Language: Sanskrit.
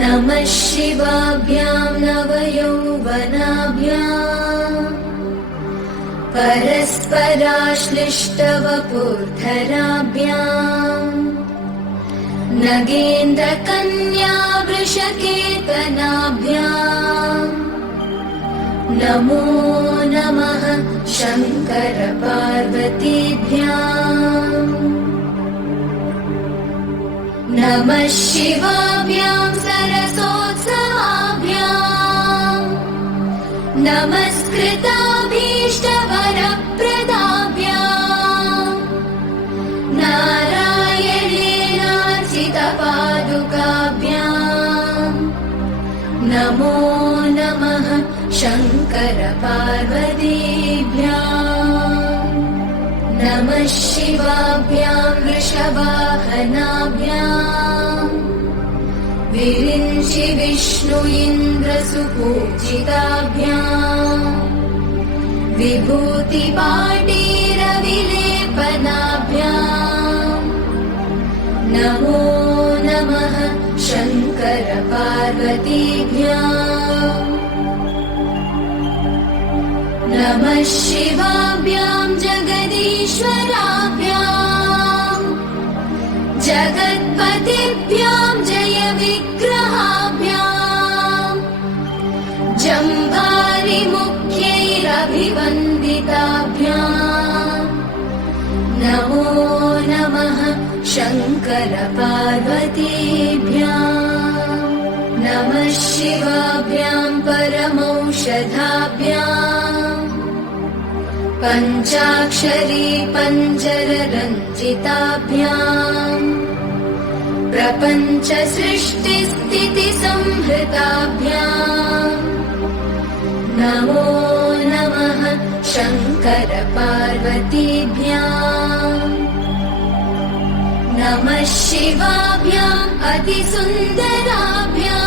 नमः शिवाभ्यां नवयौवनाभ्याम् परस्पराश्लिष्टवपुर्धराभ्याम् नगेन्द्रकन्या वृषकेतनाभ्याम् नमो नमः शङ्कर पार्वतीभ्याम् नमः शिवाभ्यां सरसोत्सवाभ्याम् नमस्कृताभीष्टवरप्रदाभ्याम् नारायणेनार्चितपादुकाभ्याम् नमो नमः शङ्कर पार्वतीभ्याम् नमः शिवाभ्यां वृषवाहनाभ्याम् विरिञ्चि विष्णु इन्द्रसुपूजिताभ्याम् विभूतिपाटीरविलेपनाभ्याम् नमो नमः शङ्कर पार्वतीभ्याम् नमः शिवाभ्यां जगदीश्वराभ्याम् जगत्पतिभ्यां जय विग्रहाभ्याम् जम्भारिमुख्यैरभिवन्दिताभ्याम् नमो नमः शङ्कर पार्वतीभ्याम् नमः शिवाभ्यां परमौषधाभ्याम् पञ्चाक्षरी पञ्जररञ्जिताभ्याम् प्रपञ्च सृष्टिस्थितिसंहृताभ्याम् नमो नमः शङ्कर पार्वतीभ्याम् नमः शिवाभ्याम् अतिसुन्दराभ्याम्